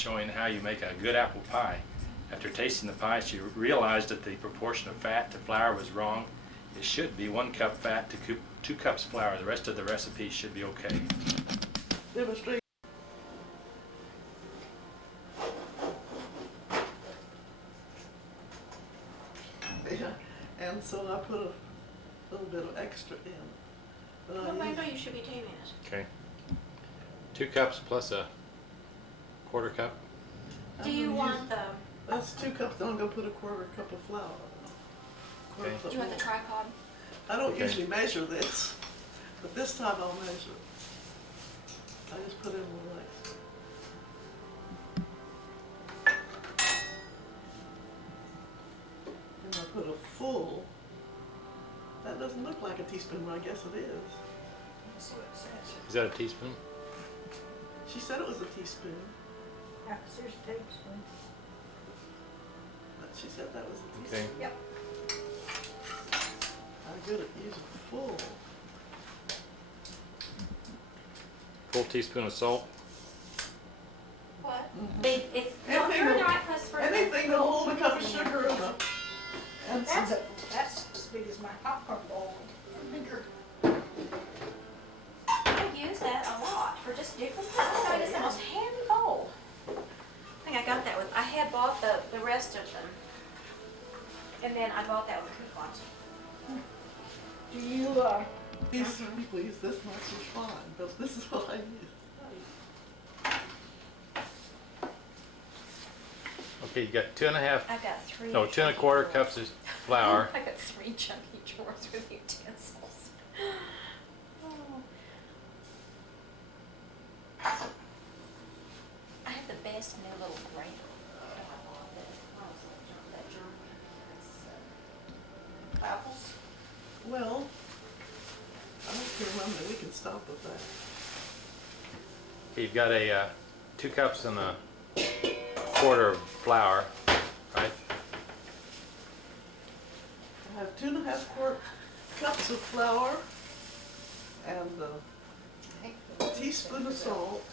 showing how you make a good apple pie. After tasting the pie, she realized that the proportion of fat to flour was wrong. It should be 1 cup fat to 2 cups flour. The rest of the recipe should be okay. Demonstrate. Yeah, and so I put a little bit of extra in. But Well, I know you should be taping it. Okay. 2 cups plus a 1/4 cup. Do you want the, That's 2 cups, then I'm gonna put a 1/4 cup of flour. Okay. do you want the tripod? I don't Okay. usually measure this, but this time I'll measure. I just put in a little extra. And I put a full, that doesn't look like a teaspoon, but I guess it is. That's what it says. Is that a teaspoon? She said it was a teaspoon, Yeah, 'cause there's a tablespoon. but she said that was a Okay. teaspoon. Yep. I'm good at using full. Full teaspoon of salt. What? Mhm. It's, no, Anything you're to- the right place for Anything to hold a cup of sugar and some. That's as big as my popcorn bowl. Or bigger. I use that a lot for just different things. I know, it's the most handy bowl. I think I got that with, I had bought the rest of them. And then I bought that with coupons. Do you, These people use this much is fine, but this is what I use. Okay, you got 2 1/2. I've got 3. No, 2 1/4 cups of flour. I got 3 chunky drawers with utensils. Oh. I have the best new little grater. apples? Well, I don't care how many, we can stop with that. Okay, you've got a 2 cups and a 1/4 of flour, right? I have 2 1/2 cups of flour and a teaspoon of salt,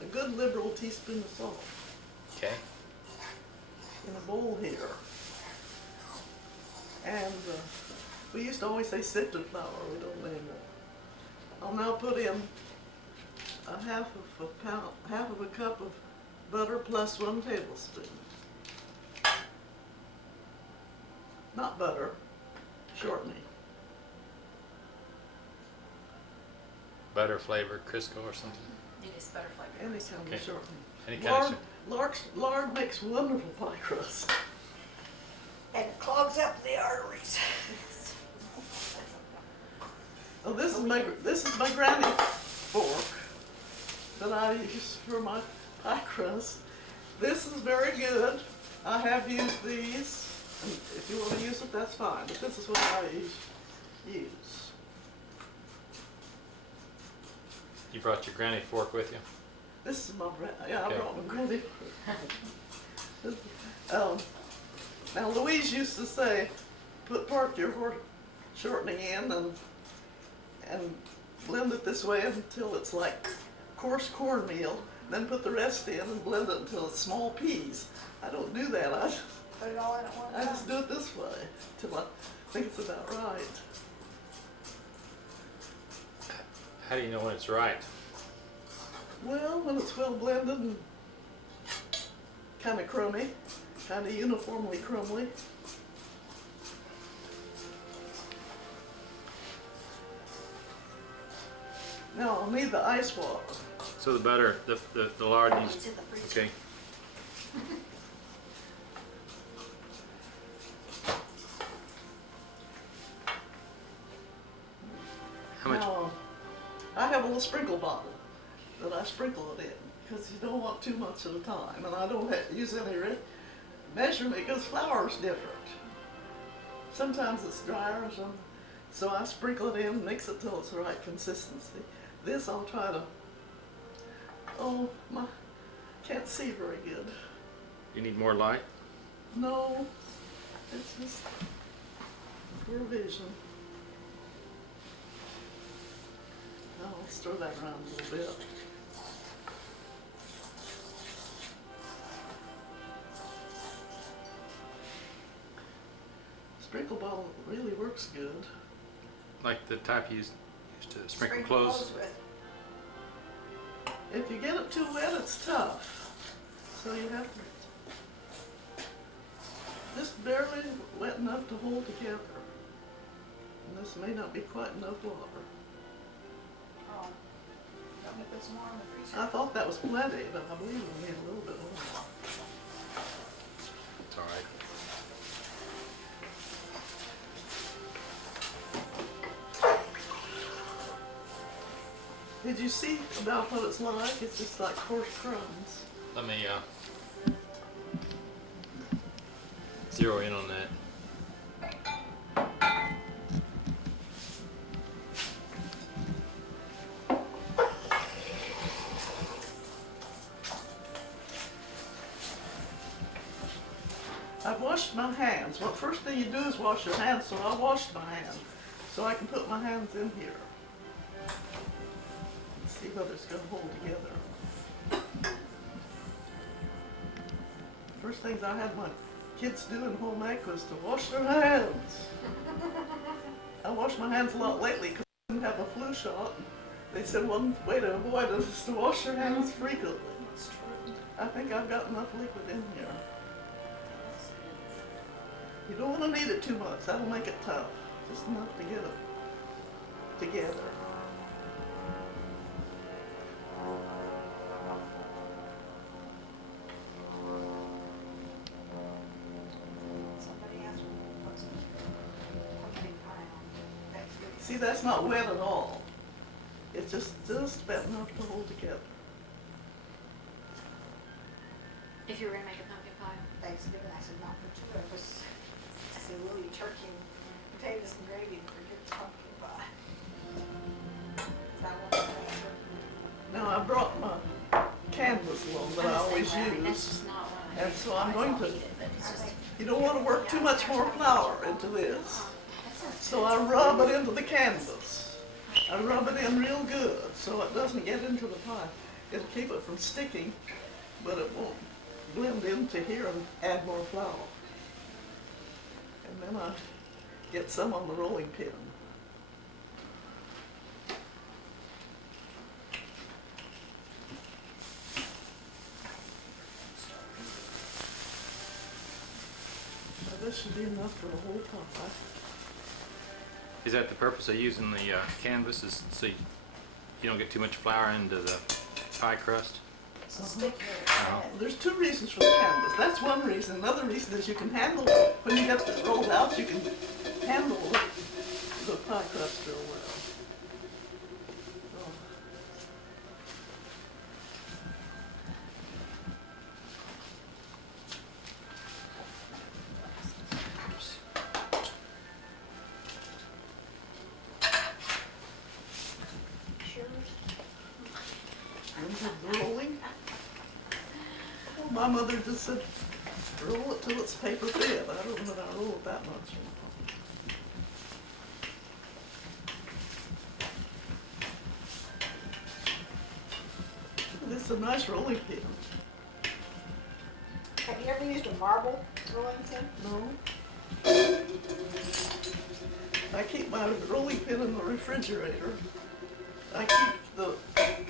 a good liberal teaspoon of salt Okay. in a bowl here. And we used to always say sifted flour, we don't anymore. I'll now put in a half of a cup of butter plus 1 tablespoon. Not butter, shortening. Butter flavor, Crisco or something. It is butter flavor. Any kind Okay. of shortening. Any kind Lard makes wonderful pie crust. And it clogs up the arteries. Oh, this is my granny fork that I use for my pie crust. This is very good. I have used these. And if you want to use it, that's fine. But this is what I use. You brought your granny fork with you? This is my yeah. Okay. I brought my granny. Now Louise used to say, part your shortening in and blend it this way until it's like coarse cornmeal. Then put the rest in and blend it until it's small peas. I don't do that. Put it all in at one I just time. do it this way till I think it's about right. How do you know when it's right? Well, when it's well blended and kind of crummy, kind of uniformly crumbly. Now I'll need the ice water. So the butter, the lard It's needs, in the freezer. okay. How much? Now, I have a little sprinkle bottle that I sprinkle it in because you don't want too much at a time, and I don't use any measurement because flour is different. Sometimes it's drier, so I sprinkle it in, mix it till it's the right consistency. This I'll try to. Oh, can't see very good. You need more light? No, it's just poor vision. I'll stir that around a little bit. sprinkle bottle really works good. Like the type you used to sprinkle clothes? with. If you get it too wet, it's tough. So you have to just barely wet enough to hold together. And this may not be quite enough water. Oh, let me put some more in the freezer. I thought that was plenty, but I believe we need a little bit more. It's all right. Did you see about what it's like? It's just like coarse crumbs. Let me zero in on that. I've washed my hands. Well, first thing you do is wash your hands, so I washed my hands so I can put my hands in here. Let's see whether it's gonna hold together. First things I had my kids do in home ec was to wash their hands. I wash my hands a lot lately because I didn't have a flu shot. They said one way to avoid it is to wash your hands frequently. That's true. I think I've got enough liquid in here. You don't want to knead it too much. That'll make it tough. Just enough to get it together. Somebody asked me to put some pumpkin pie on. That's good. See, that's not wet at all. It's just wet enough to hold together. If you were gonna make a pumpkin pie. Thanksgiving, I said, not for two of us. I said, we'll eat turkey and potatoes and gravy and forget the pumpkin pie. 'Cause I want to have turkey. Now I brought my canvas along that I always That's use. just not what I And do. so I'm I going don't to- eat it, but it's I just- think You don't want to work too much more flour into this. That sounds So I rub it into the canvas. I rub it in real good so it doesn't get into the pie. It'll keep it from sticking, but it won't blend into here and add more flour. And then I get some on the rolling pin. Now this should be enough for the whole pie. Is that the purpose of using the canvas, is so you don't get too much flour into the pie crust? It's a stick there. Uh-huh. There's two reasons for the canvas. That's one reason. Another reason is you can handle it. When you get it rolled out, you can handle the pie crust real well. Oh. Oops. Sure. Into the rolling. Oh, my mother just said, roll it till it's paper thin. I don't know that I roll it that much. This is a nice rolling pin. Have you ever used a marble rolling pin? No. I keep my rolling pin in the refrigerator. I keep the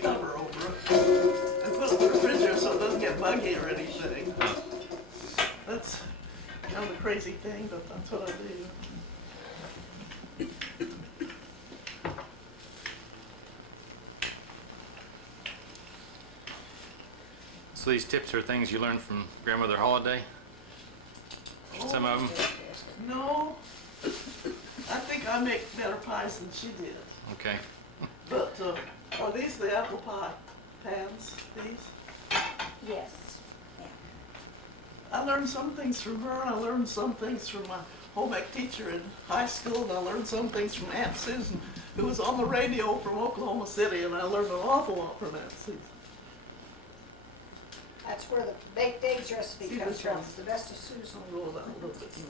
cover over it and put it in the refrigerator so it doesn't get buggy or anything. That's kind of a crazy thing, but that's what I do. So these tips are things you learned from Grandmother Holiday? Some of them? No, I think I make better pies than she did. Okay. But are these the apple pie pans, these? Yes. I learned some things from her, and I learned some things from my home ec teacher in high school, and I learned some things from Aunt Susan, who was on the radio from Oklahoma City, and I learned an awful lot from Aunt Susan. That's where the baked eggs recipe See comes this from. one? It's the best of Susan. I'll roll that a little bit more.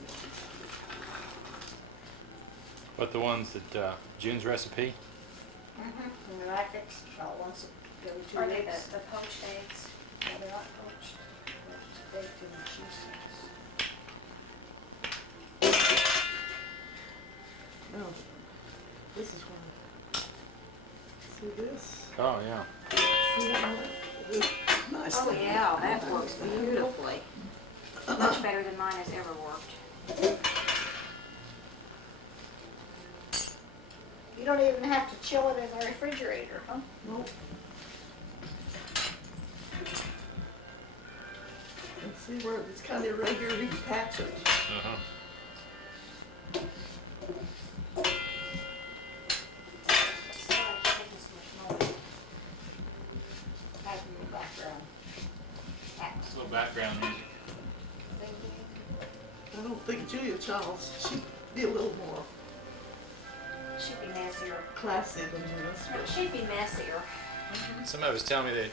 But the ones that, June's recipe? And the rackets, once the other two Are they eggs. the poached eggs? No, they're not poached. They're just baked in the cheese sauce. This is where, see this? Oh, yeah. See that? Nice. Oh, yeah, that works beautifully. Much better than mine has ever worked. You don't even have to chill it in the refrigerator, huh? Nope. And see where it's kind of irregular, you can patch it. Uh-huh. Sorry, I'm taking so much money. I have a little background. It's a little background music. Thank you. I don't think Julia Childs, she'd be a little more She'd be messier. classy than this, No, but she'd be messier. Somebody was telling me they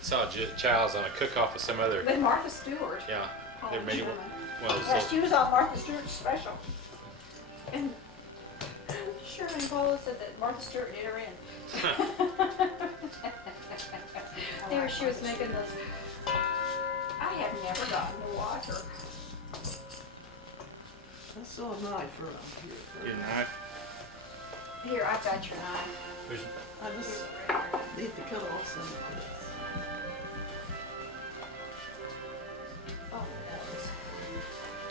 saw Childs on a cook-off of some other, With Martha Stewart. yeah, they Holly made Sherman. one of Yeah, those she was on Martha Stewart's special. And Sherman Paula said that Martha Stewart did her in. I There like she was Martha making Stewart. this. I have never gotten to watch her. I saw a knife around here. Get a knife. Here, I've got your knife. There's, I just need to cut off some of this. Oh, no.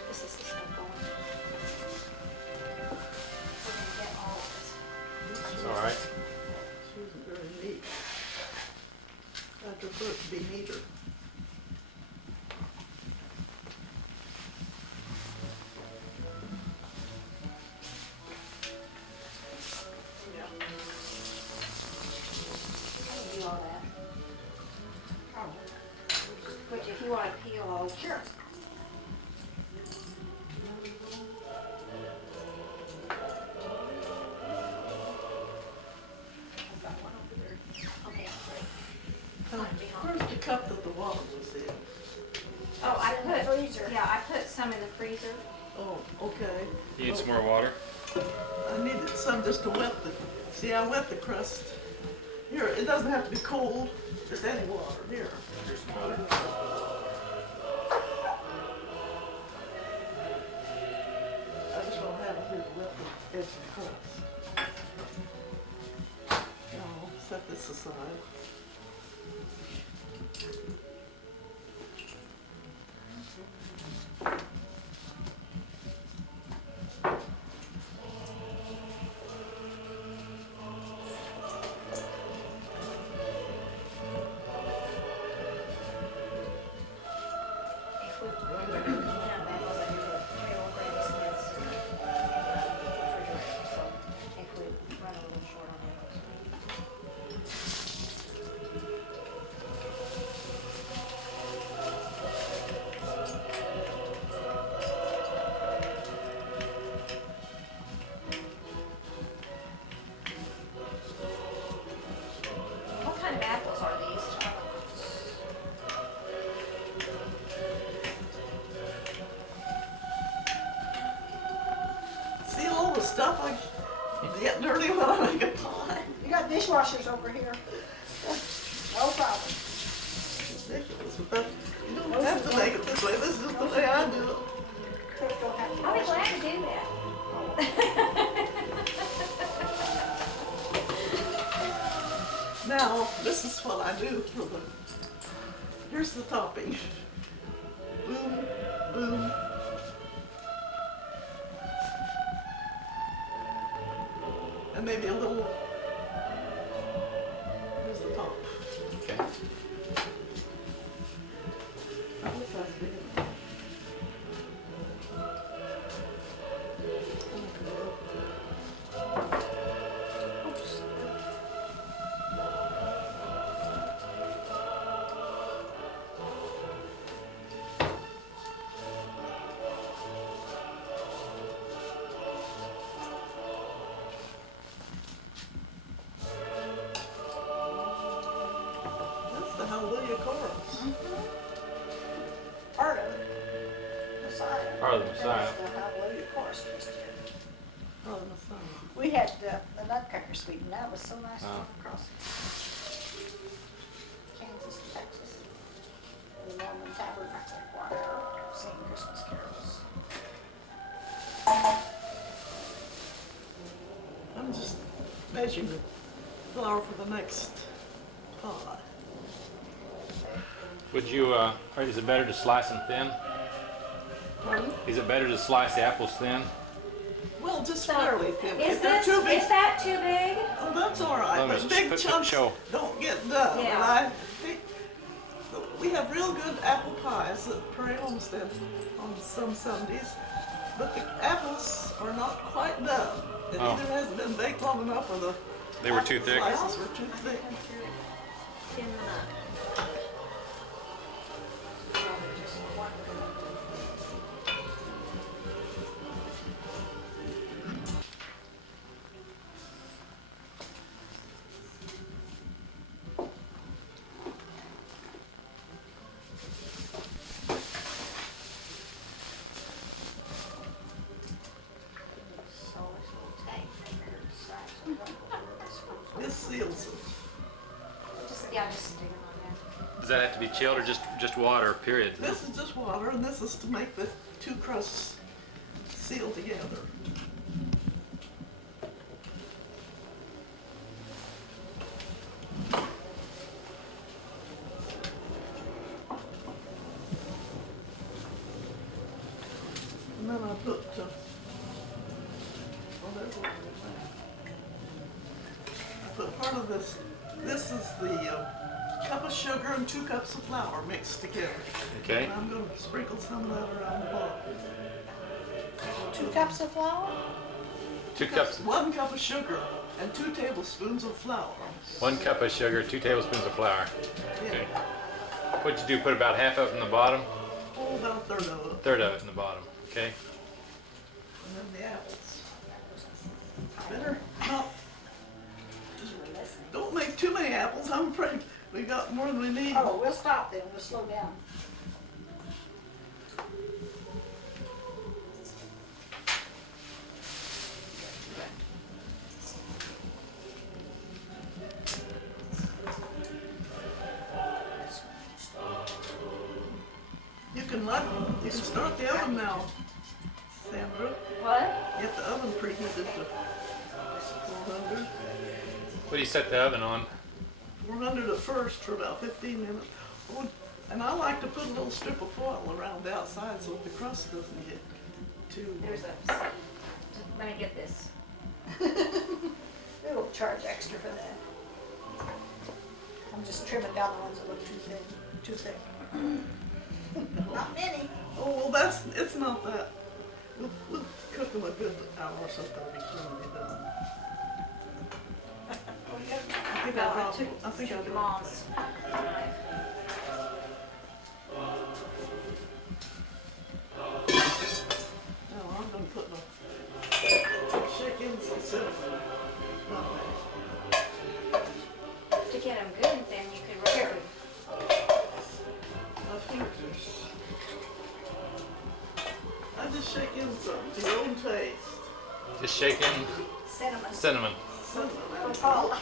This is the stuff going. We're gonna get all of this. it's all right. She wasn't very neat. I prefer it to be neater. Yeah. I can do all that. Which if you want to peel, I'll. Sure. I've got one over there. Okay, great. Where's the cup that the water was in? Oh, I It's in the put, freezer. yeah, I put some in the freezer. Oh, okay. You need some more water? I needed some just to wet the, see, I wet the crust. Here, it doesn't have to be cold, just any water, here. Here's some water. I just don't have it here to wet the edge of the crust. Now, I'll set this aside. If we, yeah, that was a Carol Granny Smith's refrigerator, so if we run a little short on that. What kind of apples are these? See all the stuff I get dirty when I make a pie? You got dishwashers over here. No problem. It's ridiculous, but you don't have to make it this way, this is just the way I do it. Trish don't have to I'll be wash glad it. to do that. Now, this is what I do for the, here's the topping. Boom, boom. And maybe a little, here's the top. Okay. That looks like big enough. Oops. That's the Hallelujah chorus. Part of it. Messiah. Part of the Messiah. That's the Hallelujah chorus, Christian. Oh, the Messiah. We had the Nutcracker Suite, and that was so nice to Oh. come across. Kansas, Texas. The Mormon Tabernacle Choir singing Christmas carols. I'm just measuring the flour for the next pie. Would you, is it better to slice them thin? Pardon? Is it better to slice the apples thin? Well, just So, fairly thin. is If they're this, too big, is that too big? oh, that's all right. Let me But just big put- chunks show. don't get done. Yeah. And I think we have real good apple pies at Prairie Homestead on some Sundays, but the apples are not quite done. It Oh. either hasn't been baked long enough or the They were too apple thick? slices were too thick. Thin them up. Just one. So it's a little tight there, the sides of it. This seals it. Just stick them on there. Does that have to be chilled or just water, period? This is just water, and this is to make the two crusts seal together. And then I put, I put part of this. This is the cup of sugar and 2 cups of flour mixed together. Okay. And I'm going to sprinkle some of that around the bottom. 2 cups of flour? 2 cups, 1 cup of sugar and 2 tablespoons of flour. 1 cup of sugar, 2 tablespoons of flour. Okay. Yeah. What'd you do, put about half of it in the bottom? Oh, about a third of it. Third of it in the bottom, okay? And then the apples. Better not, don't make too many apples. I'm afraid we got more than we need. Oh, we'll stop then, we'll slow down. You can start the oven now, Sandra. What? Get the oven preheated to 400. What do you set the oven on? 400 at first for about 15 minutes. Oh, and I like to put a little strip of foil around the outside so the crust doesn't get too. There's a, let me get this. We'll charge extra for that. I'm just trimming down the ones that look too thin, too thick. Not many. Oh, well, it's not that. We'll cook them a good hour or so, 30 when they're done. I think I think I dropped Mom's knife. No, I'm gonna put the shake in some cinnamon. To get them good, then you could really, My fingers. I just shake in some to your own taste. Just shaking Cinnamon. cinnamon. Cinnamon. For Paula.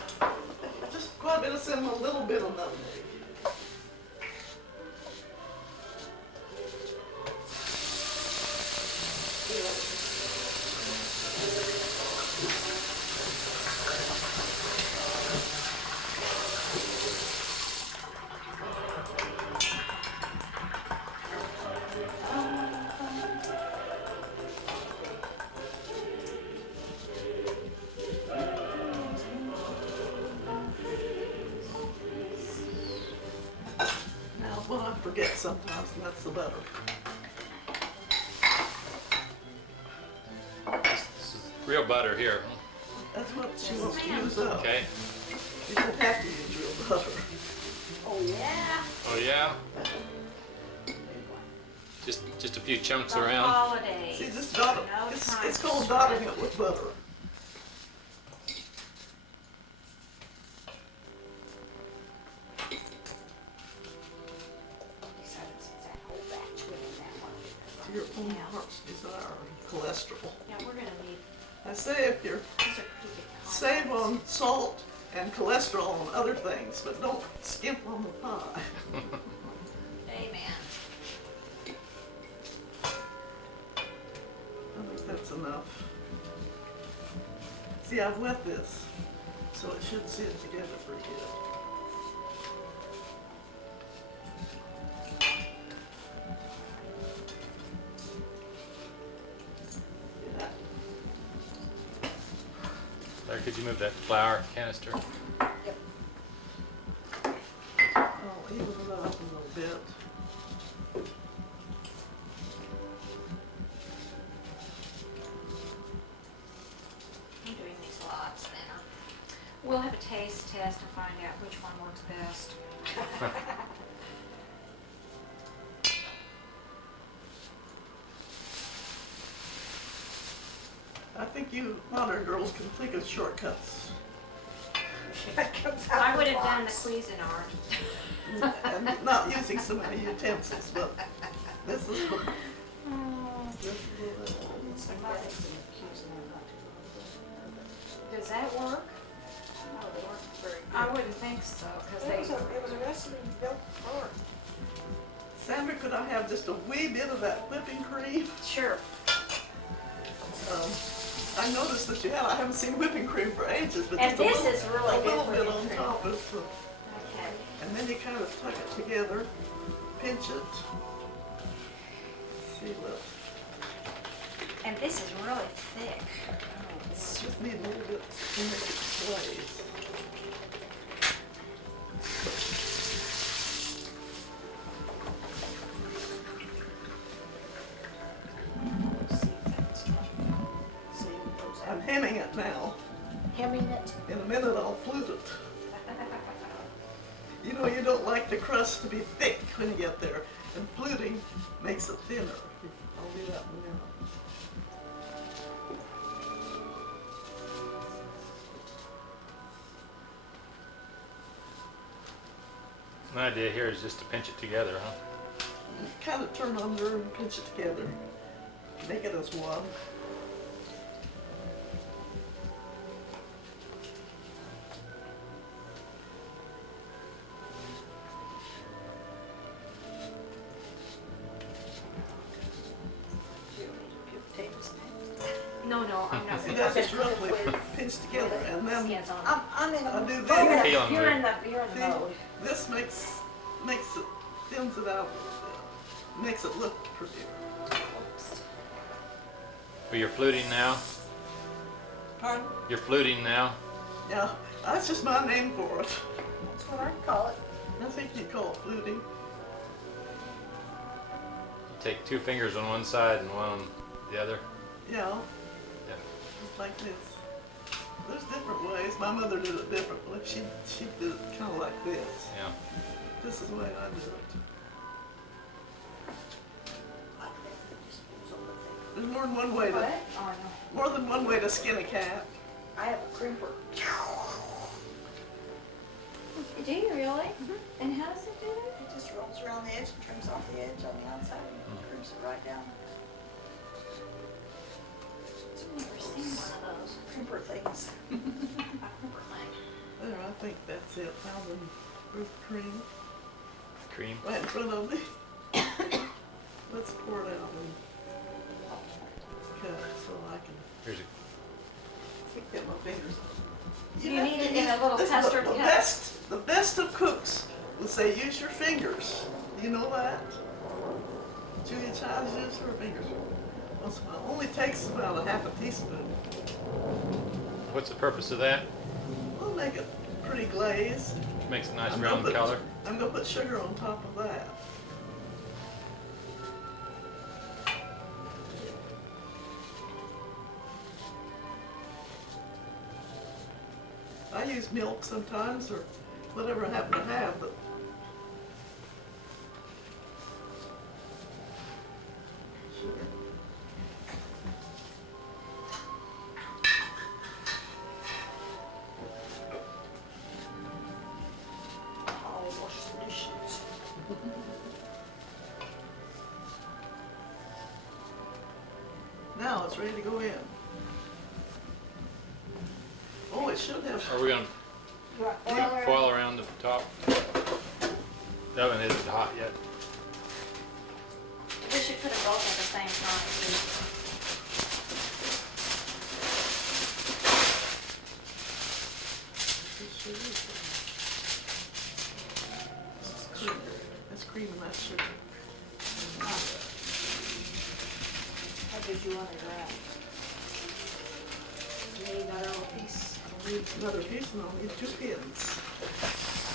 Just quite a bit of cinnamon, a little bit of nutmeg. Now, what I forget sometimes, and that's the butter. This is real butter here, That's what she wants to use up. okay? You don't have to use real butter. Oh, yeah. Oh yeah? Just a few chunks the around. holidays. See, just dot it. No time It's to called stress. dotting it with butter. That whole batch within that one. To your own heart's desire. Cholesterol. Yeah, we're gonna need, I say if you're these are pretty good. save on salt and cholesterol and other things, but don't skimp on the pie. Amen. I think that's enough. See, I've wet this. so it should sit together pretty good. Yeah. Larry, could you move that flour canister? Yep. I'll even it up a little bit. I'm doing these lots now. We'll have a taste test and find out which one works best. I think you modern girls can think of shortcuts That comes out I of would have done the box. Cuisinart. and not using so many utensils, but this is the, this is the, Does that work? No, they weren't very good. I wouldn't think so, because It they, was a recipe built for it. Sandra, could I have just a wee bit of that whipping cream? sure. I noticed that I haven't seen whipping cream for ages, but And just a this little, is really a good little bit whipping on cream. top is the, Okay. and then you kind of tuck it together, pinch it. See, look, And this is really thick. just need a little bit to make it glaze. I'm hemming it now. Hemming it. In a minute, I'll flute it. You know, you don't like the crust to be thick when you get there, and fluting makes it thinner. I'll do that in a minute. My idea here is just to pinch it together, huh? Kind of turn under and pinch it together. Make it as one. No, no, I'm not. See, that's just roughly pinched together, and then Skins on. I'm in I'll a. do You're this. Peel 'em, you're Lou. in the See, mode. this makes it, thins it out, makes it look prettier. Well, you're fluting now? Pardon? You're fluting now? Yeah, that's just my name for it. That's what I call it. I think you call it fluting. You take 2 fingers on one side and one on the other? Yeah, Yeah. just like this. There's different ways. My mother did it differently. She did it kind of like this. Yeah. This is the way I do it. There's more than one way What? to, Oh, more than one way to skin a cat. I have a crimper. no. Do you really? And how does it do that? It just rolls around the edge and trims off the edge on the outside and crimps it right down. I've never seen one of those. Crimper things. There, I think that's it. Now then, where's the cream? Cream. Right in front of me. Let's pour it out and cut so I can Here's a, get my fingers on it. You have need to it in a use- little this is custard the cup. The best of cooks will say use your fingers. Do you know that? Julia Childs uses her fingers. Once in a while. Only takes about a half a teaspoon. what's the purpose of that? We'll make it pretty glazed. Makes a nice I'm brown gonna put- color. I'm gonna put sugar on top of that. I use milk sometimes or whatever I happen to have, but sugar. I'll wash the dishes. Now it's ready to go in. Oh, it should have. Are we gonna You want foil around? foil around the top? The oven isn't hot yet. We should put them both at the same time, too. did you want to grab? You need another little piece. I'll need another piece and I'll need 2 pins.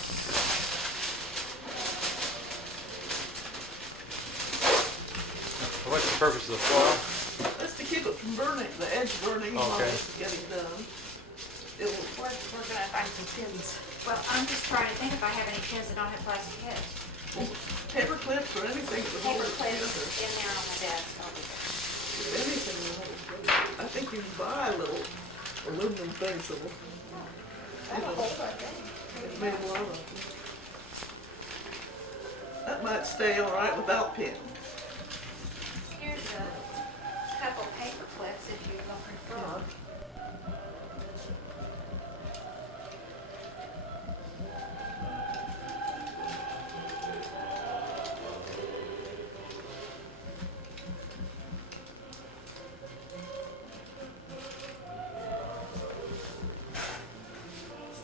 What's the purpose of the foil? That's to keep it from burning, the edge burning while Okay. it's getting done. It'll, We're gonna find some pins. Well, I'm just trying to think if I have any pins that don't have plastic heads. paper clips or anything that will hold Paper it clips together. in there on my desk. I'll do that. Anything will hold it together. I think you can buy little aluminum things that will, That'll hold, I think. it made a lot of them. That might stay all right without pin. Here's a couple paper clips if you don't prefer.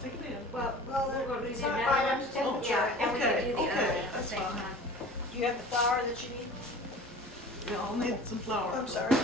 Stick it in. Well, We're gonna do it's the not other right, one. I'm just telling you. Yeah, and we can Okay, do the other okay, one at the that's same fine. time. Do you have the flour that you need? Yeah, I'll need some flour. I'm sorry.